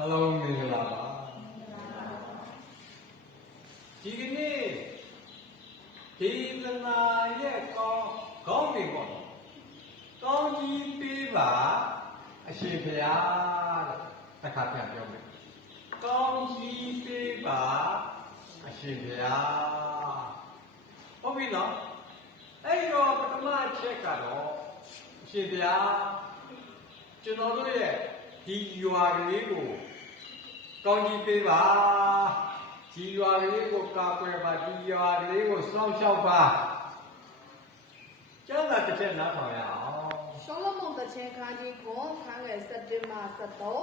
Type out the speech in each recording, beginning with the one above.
အလုံးမင်္ဂလာပါဒီကနေ့ဒေသနာရဲ့ကောင်းကောင်းနေပေါ့ကောင်းကြီးပေးပါအရှင်ဘုရားတဲ့တစ်ခါပြန်ပြောမယ်ကောင်းကြီးပေးပါအရှင်ဘုရားဟုတ်ပြီနော်အဲ့ဒီတော့ပထမချက်ကတော့အရှင်ဘုရားကျွန်တော်တို့ရဲ့ဒီရွာကလေးကို ကောင်းကြီးပေးပါဒီရွာကလေးကိုကာကွယ်ပါဒီရွာကလေးကိုစောင့်ရှောက်ပါကျမ်းစာတစ်ချက်နားထောင်ရအောင်ရှောလမုန်တခြင်းခန်းကြီးကိုခန်းငယ်7တင်မှ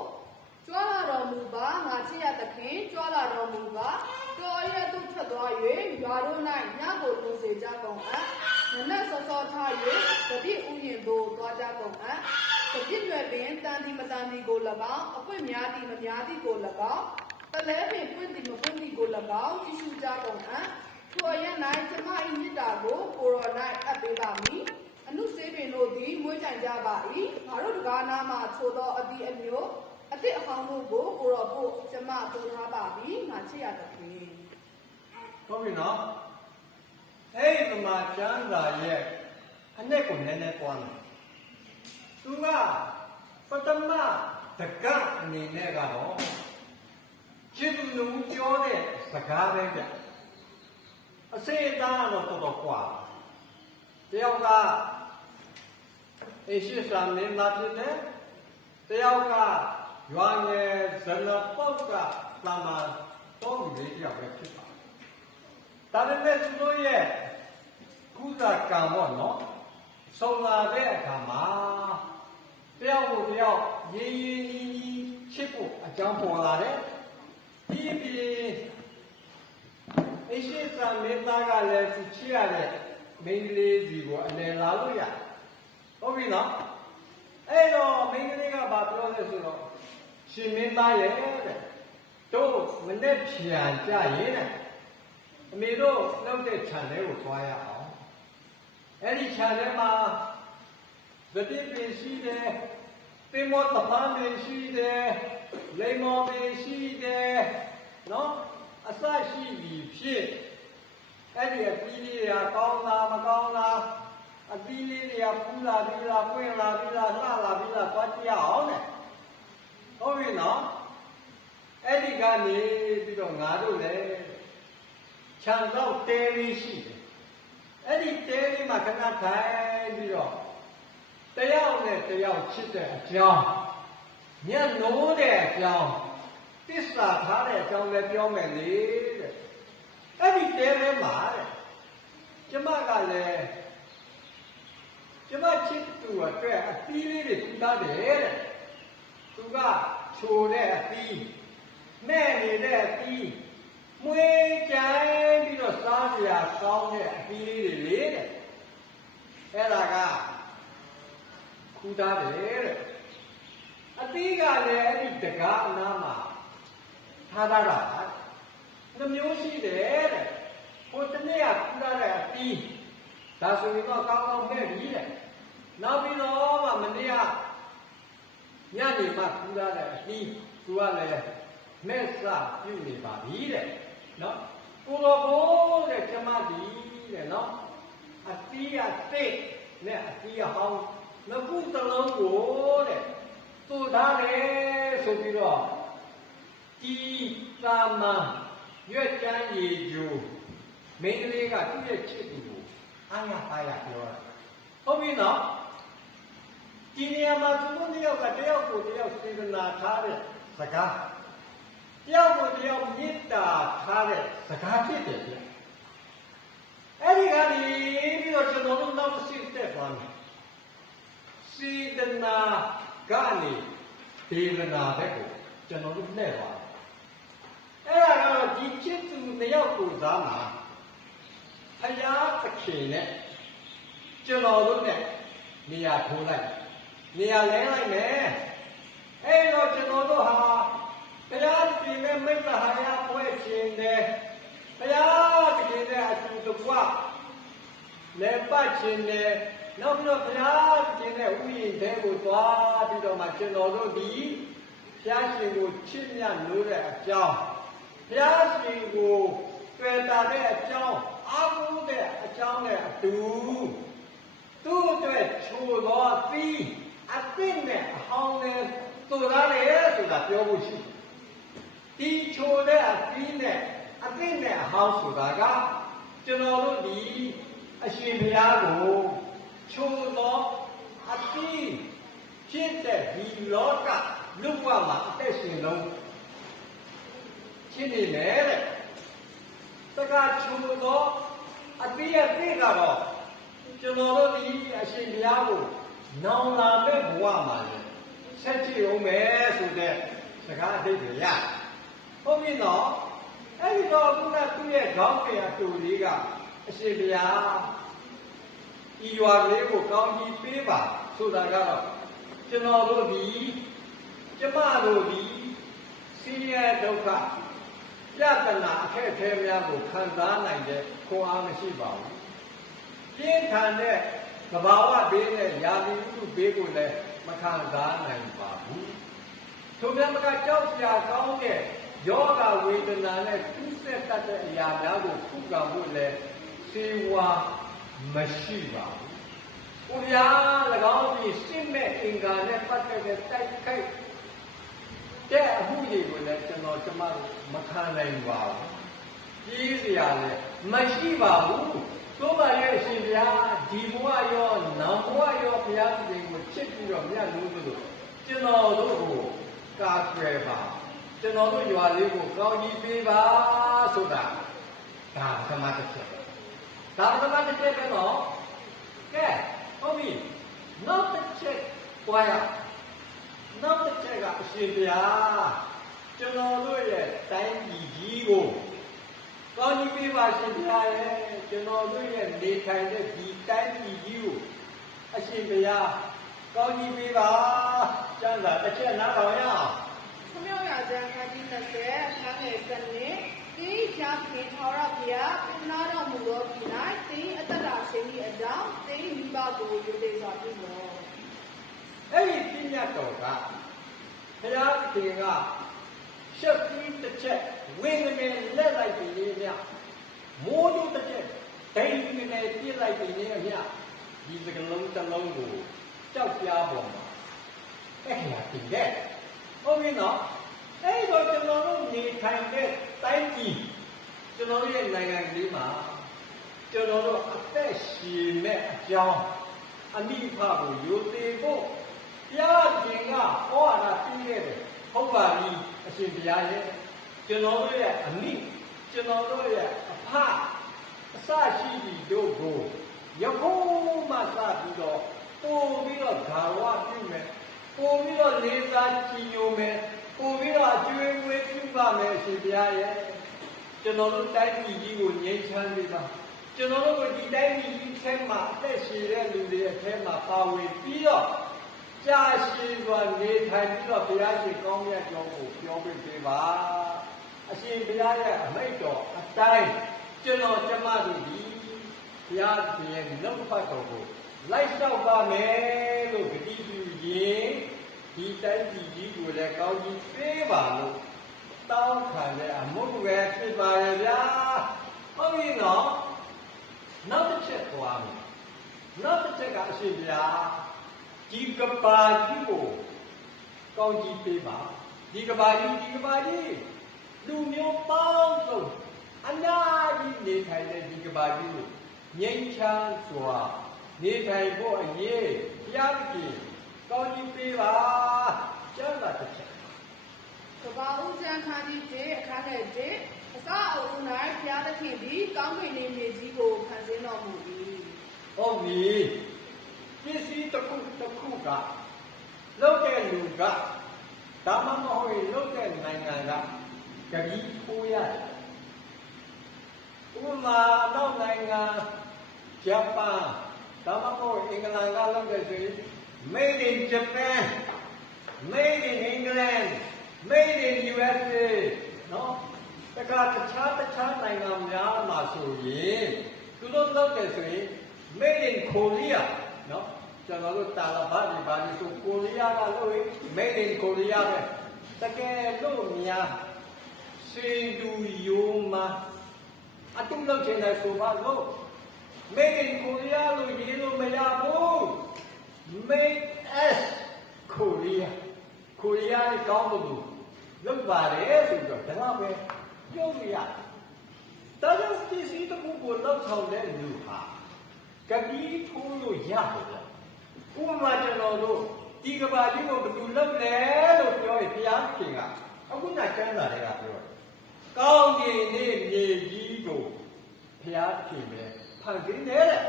73ကြွာလာတော်မူပါငါချစ်ရသခင်ကြွာလာတော်မူပါတော်ရသို့ထွက်သွား၍ရွာတို့၌ညကိုလုံစေကြကုန်အပ်နနက်စောစောထား၍တတိဥယျင်သို့သွားကြကုန်အ ပ်တပြည့်ွယ်ပင်တန်ဒီမတန်ဒီကို၎င်းအပွင့်များသည်မများသည်ကို၎င်းတလဲပင်ပွင့်သည်မပွင့်သည်ကို၎င်းကြည့်ရှုကြကုန်အပ်ထိုအရ၌ကျမ၏မြစ်တာကိုကိုရော၌အပ်ပေးပါမည်အနုစေပင်တို့သည်မွေးကြံကြပါ၏ငါတို့တကားနာမှချိုသောအသီးအမျိုးအသစ်အဟောင်းတို့ကိုကိုရောဖို့ကျမပို့ထားပါပြီငါချစ်ရသဖြင့်ဟုတ်ပြီနော်အဲ့ဒီမှာကျမ်းစာရဲ့အ내ကိုနည်းနည်းပွားမယ် သူကပထမတကအနေနဲ့ကတော့ခြေသူနှုတ်ပြောတဲ့စကားပဲဗျအစေအသားကတော့တော်တော်ကွာတယောက်ကအေရှိစာမင်းသားဖြစ်တယ်တယောက်ကရွာငယ်ဇလပုတ်ကတာမန်တော်မူလေးတယောက်ပဲဖြစ်ပါတယ်ဒါပေမဲ့သူတို့ရဲ့ကုသကံပေါ့နော်ဆုံးလာတဲ့အခါမှာ တယောက်ကိုတယောက်ရင်းရင်းကြီးကြီးချစ်ဖို့အကြောင်းပေါ်လာတယ်ဒီပြီးအရှိသမေတ္တာကလည်းသူချစ်ရတဲ့မိန်းကလေးစီကိုအလယ်လာလို့ရဟုတ်ပြီနော်အဲ့တော့မိန်းကလေးကဘာပြောလဲဆိုတော့ရှင်မင်းသားရဲ့တဲ့တို့မနဲ့ဖြန်ကြရင်တဲ့အမေတို့လောက်တဲ့ခြံထဲကိုသွားရအောင်အဲ့ဒီခြံထဲမှာ ဗတိပင်ရှိတယ်ပင်မောတပန်းပင်ရှိတယ်လိမ္မောပင်ရှိတယ်နော်အစရှိပြီဖြစ်အဲ့ဒီအပီးလေးတွေကကောင်းလားမကောင်းလားအပီးလေးတွေကပူလာပြီးလားပွင့်လာပြီးလားလှလာပြီးလားသွားကြည့်ရအောင်တဲ့ဟုတ်ပြီနော်အဲ့ဒီကနေပြီးတော့ငါတို့လည်းခြံတော့တဲလေးရှိတယ်အဲ့ဒီတဲလေးမှာခဏထိုင်ပြီးတော့တယောက် နဲ့တယောက်ချစ်တဲ့အကြောင်းညနိုးတဲ့အကြောင်းတစ္ဆာထားတဲ့အကြောင်းလည်းပြောမယ်လေတဲ့အဲ့ဒီတဲလေးမှာတဲ့ကျမကလည်းကျမချစ်သူအတွက်အသီးလေးတွေထူထားတယ်တဲ့သူကချိုတဲ့အသီးမဲ့နေတဲ့အသီးမွေးကြိုင်ပြီးတော့စားစရာကောင်းတဲ့အပီးလေးတွေလေတဲ့အဲ့ဒါက ခူးသားတယ်တဲ့အသီးကလည်းအဲ့ဒီတကားအနားမှာထားသားတာနှမျိုးရှိတယ်တဲ့ဟိုတနေ့ကခူးသားတဲ့အပီးဒါဆိုရင်တော့ကောင်းကောင်းမဲ့ပြီတဲ့နောက်ပြီးတော့မှမနေ့ကညနေမှခူးသားတဲ့အပီးသူကလည်းမဲ့စပြုတ်နေပါပြီတဲ့နော်ကိုတော်ဘိုးတဲ့ကျမဒီတဲ့နော်အတီးအသိနဲ့အတီးအဟောင်း ငကုတလုံးကိုတဲ့သူ့သားလေဆိုပြီးတော့ဒီသာမန်ရွက်ကျန်းရည်ဂျူမင်းကလေးကသူ့ရဲ့ချစ်သူကိုအားရပါရပြောတာဟုတ်ပြီနော်ဒီနေရာမှာသူတို့တယောက်ကတယောက်ကိုတယောက်စေတနာထားတဲ့စကားတယောက်ကိုတယောက်မေတ္တာထားတဲ့စကားဖြစ်တယ်ဗျအဲ့ဒီကနေပြီးတော့ကျွန်တော်တို့နောက်တစ်ဆင့်တက်သွားမယ်စေတနာ ကနေဒေဝနာဘက်ကိုကျွန်တော်တို့လှည့်သွားတယ်အဲ့ဒါကတော့ဒီချစ်သူနှစ်ယောက်ကိုစားမှာအရာသခင်နဲ့ကျွန်တော်တို့နဲ့နေရာထိုးလိုက်နေရာလဲလိုက်မယ်အဲ့တော့ကျွန်တော်တို့ဟာတရားပြင်မဲ့မိစ္ဆာဟာရပွဲခြင်းတယ်တရားတကယ်တဲ့အတူတကွလဲပတ်ခြင်းတယ် နောက်ပြီးတော့ဘုရားတကယ်တဲ့ဥယျာဉ်တဲကိုသွားပြီးတော့မှကျွန်တော်တို့ဒီဘုရားရှင်ကိုချစ်မြတ်လို့တဲ့အကြောင်းဘုရားရှင်ကိုတွေ့တာတဲ့အကြောင်းအာဟုတဲ့အကြောင်းနဲ့အတူသူ့အတွက်ချိုးသောသီးအသိနဲ့အဟောင်းနဲ့တူရတယ်ဆိုတာပြောဖို့ရှိတယ်ဒီချိုးတဲ့အသီးနဲ့အသိနဲ့အဟောင်းဆိုတာကကျွန်တော်တို့ဒီအရှင်ဘုရားကို ချိုးသောအသီးဖြစ်တဲ့ဒီလောကလူဘဝမှာအသက်ရှင်လုံးဖြစ်နေတယ်တဲ့တက္ကချိုးသောအသီးအသီးကတော့ကျွန်တော်တို့ဒီအရှင်ဘုရားကိုနောင်လာမဲ့ဘဝမှာလေဆက်ကြည့်အောင်မယ်ဆိုတဲ့စကားအတိတ်တွေရဟုတ်ပြီနော်အဲ့ဒီတော့ခုနကသူ့ရဲ့ခေါင်းပင်အတူလေးကအရှင်ဘုရား ဤရွာလေးကိုကောင်းကြီးပေးပါဆိုတာကတော့ကျွန်တော်တို့ဒီကျမတို့ဒီဆင်းရဲဒုက္ခပြဿနာအခက်အခဲများကိုခံစားနိုင်တဲ့ခွန်အားမရှိပါဘူးပြင်းထန်တဲ့သဘာဝဘေးနဲ့ယာတိဥတုဘေးကိုလည်းမခံစားနိုင်ပါဘူးထိုမြတ်မကကြောက်ကြကောင်းတဲ့ယောဂဝေဒနာနဲ့ကုသတတ်တဲ့အရာများကိုခုခံဖို့လည်းစေဝါ မရှိပါဘူးဘုရား၎င်းဒီစိတ်မဲ့အင်္ဂါနဲ့ပတ်သက်တဲ့တိုက်ခိုက်တဲ့အမှုတွေကိုလည်းကျွန်တော်ကျမမခံနိုင်ပါဘူး။ကြီးစရာလည်းမရှိပါဘူး။သို့ပါရဲ့အရှင်ဘုရားဒီဘဝရောနောင်ဘဝရောဘုရားသခင်ကိုချစ်ပြီးတော့မြတ်လို့လို့ကျွန်တော်တို့ကိုကာကွယ်ပါကျွန်တော်တို့ရွာလေးကိုကောင်းကြီးပေးပါဆိုတာဒါပထမတစ်ချက် ဒါပထမတစ်ချက်ပဲနော်ကဲဟုတ်ပြီနောက်တစ်ချက်ပွားရနောက်တစ်ချက်ကအရှင်ဘုရားကျွန်တော်တို့ရဲ့တိုင်းပြည်ကြီးကိုကောင်းကြီးပေးပါရှင်ဘုရားရဲ့ကျွန်တော်တို့ရဲ့နေထိုင်တဲ့ဒီတိုင်းပြည်ကြီးကိုအရှင်ဘုရားကောင်းကြီးပေးပါကျမ်းစာတစ်ချက်နားထောင်ရအောင်ခမောရကျမ်းခန်းကြီး20ခန်းငယ်7နှစ် တိချာခင်ထောရဘုရားပြနာတော်မူသောပြည်၌တိအတ္တရာရှင်၏အကြောင်းတိမိဘကိုယူသေးစွာပြုလောအဲ့ဒီပြညတ်တော်ကဘုရားသခင်ကရှက်ပြီးတစ်ချက်ဝိင္နေလက်လိုက်ပြီးလေးမြမိုးတို့တစ်ချက်ဒိန်ငနေပြစ်လိုက်ပြီးလေးမြဒီစကလုံးတစ်လုံးကိုကြောက်ပြားပေါ်မှာအဲ့ခါတင်တဲ့ဟုတ်ပြီနော်အဲ့တော့ကျွန်တော်တို့နေထိုင်တဲ့တိုင်းပြည်ကျွန် တော်တို့ရဲ့နိုင်ငံကလေးမှာကျွန်တော်တို့အသက်ရှင်မဲ့အကြောင်းအမိဖကိုယူသေးဖို့ဘုရားရှင်ကဟောတာပြီးခဲ့တယ်ဟုတ်ပါပြီအရှင်ဘုရားရဲ့ကျွန်တော်တို့ရဲ့အမိကျွန်တော်တို့ရဲ့အဖအစရှိပြီတို့ကိုယခုမှစပြီးတော့ပို့ပြီးတော့ဂါဝပြုမယ်ပို့ပြီးတော့လေးစားကြည်ညိုမယ်ပို့ပြီးတော့အကျွေးဝေးပြုပါမယ်အရှင်ဘုရားရဲ့ ကျွန်တော်တို့တိုင်းပြည်ကြီးကိုငြိမ်းချမ်းပေးပါကျွန်တော်တို့ကိုဒီတိုင်းပြည်ကြီးထဲမှာအသက်ရှင်တဲ့လူတွေအထဲမှာပါဝင်ပြီးတော့ကြာရှည်စွာနေထိုင်ပြီးတော့ဘုရားရှင်ကောင်းမြတ်ကြောင်းကိုပြောပြပေးပါအရှင်ဘုရားရဲ့အမိန့်တော်အတိုင်းကျွန်တော်ကျမတို့ဒီဘုရားရှင်ရဲ့နှုတ်ဖတ်တော်ကိုလိုက်လျှောက်ပါမယ်လို့ဂတိပြုရင်ဒီတိုင်းပြည်ကြီးကိုလည်းကောင်းကြီးပေးပါလို့ တောင်းခံတဲ့အမှုပဲဖြစ်ပါရဲ့ဗျာဟုတ်ပြီနော်နောက်တစ်ချက်သွားမယ်နောက်တစ်ချက်ကအရှင်ဘုရားဒီကဘာကြီးကိုကောင်းကြီးပေးပါဒီကဘာကြီးဒီကဘာကြီးလူမျိုးပေါင်းစုံအနာကြီးနေထိုင်တဲ့ဒီကဘာကြီးကိုငြိမ်းချမ်းစွာနေထိုင်ဖို့အရေးဘုရားကြီးကောင်းကြီးပေးပါကျမ်းစာတစ်ချက် ကဘာဦးကျမ်းခန်းကြီး1အခန်းငယ်1အစအုံ၌ဘုရားသခင်သည်ကောင်းကင်နေမြေကြီးကိုဖန်ဆင်းတော်မူ၏ဟုတ်ပြီပစ္စည်းတစ်ခုတစ်ခုကလောက်တဲ့လူကဒါမှမဟုတ်ရင်လောက်တဲ့နိုင်ငံကကြပြီးထိုးရတယ်ဥပမာတော့နိုင်ငံဂျပန်ဒါမှမဟုတ်အင်္ဂလန်ကလုပ်တဲ့ဆိုရင် made in Japan made in England made in USA နော်တခါတခြားတခြားနိုင်ငံများမှာဆိုရင်သူတို့လုပ်တယ်ဆိုရင် made in Korea နော်ကျွန်တော်တို့တာလဘတ်ဒီဘာဒီဆိုကိုရီးယားကလုပ်ရင် made in Korea ပဲတကယ်လို့များစေတူယိုမာအတုလောက်ချင်တဲ့ဆိုပါလို့မေကင်ကိုရီးယားလို့ရေးလို့မရဘူး make us Korea ကိုရီးယားကောင်းလို့ လုပ်ပါတယ်ဆိုတော့ဒါတော့ပဲပြောလို့ရတယ်ဒါကြောင့်ဒီစီတခုကိုလောက်ဆောင်တဲ့လူဟာကပီးထိုးလို့ရတယ်ဗျဥပမာကျွန်တော်တို့ဒီကဘာကြီးကိုဘယ်သူလုပ်လဲလို့ပြောရင်ဘုရားခင်ကအခုနကျမ်းစာတွေကပြောတယ်ကောင်းကင်နဲ့မြေကြီးကိုဘုရားခင်ပဲဖန်ဆင်းတယ်တဲ့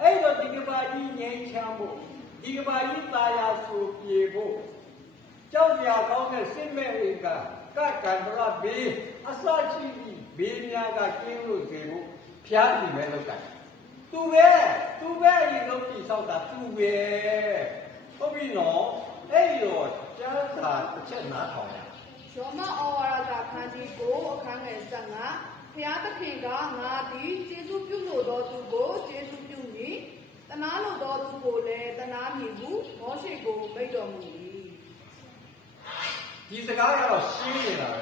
အဲ့တော့ဒီကဘာကြီးငြိမ်းချမ်းဖို့ဒီကဘာကြီးตายာဆိုပြေဖို့ ကြောက်ကြကောင်းတဲ့စိတ်မဲ့တွေကကကံဗရဘေးအစရှိပြီးဘေးများကကျင်းလို့စေဖို့ဘုရားခင်ပဲလုပ်တယ်သူပဲသူပဲအရင်လုံးကြည့်ဆောက်တာသူပဲဟုတ်ပြီနော်အဲ့တော့ကျမ်းစာတစ်ချက်နားထောင်ရယောမဩဝါဒစာခန်းကြီးကိုအခန်းငယ်15ဖျားသခင်ကငါသည်ကျေးဇူးပြုလို့သောသူကိုကျေးဇူးပြုမည်တနာလို့သောသူကိုလည်းတနာမည်ဟုမောရှေကိုမိန့်တော်မူ၏ ဒီစကားကတော့ရှင်းနေတာပဲ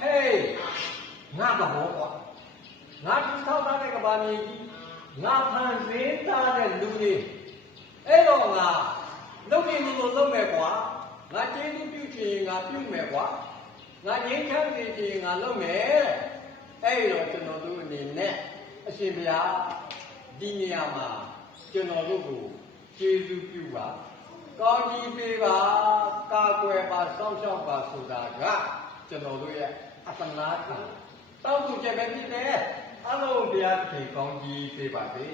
ဟေးငါကဘောကွာငါဒီဆောက်သားတဲ့ကဘာမြေကြီးငါဖန်ဆင်းသားတဲ့လူတွေအဲ့တော့ငါလုပ်နေလို့လုပ်မယ်ကွာငါကျေးဇူးပြုချင်ငါပြုမယ်ကွာငါငြိမ်းချမ်းစေချင်ငါလုပ်မယ်အဲ့တော့ကျွန်တော်တို့အနေနဲ့အရှင်ဘုရားဒီနေရာမှာကျွန်တော်တို့ကိုကျေးဇူးပြုပါ ကောင်းကြီးပေးပါကာကွယ်ပါစောင့်ရှောက်ပါဆိုတာကကျွန်တော်တို့ရဲ့အပနာခံတောင်းသူချက်ပဲဖြစ်တယ်အလုံးဘုရားသခင်ကောင်းကြီးပေးပါစေ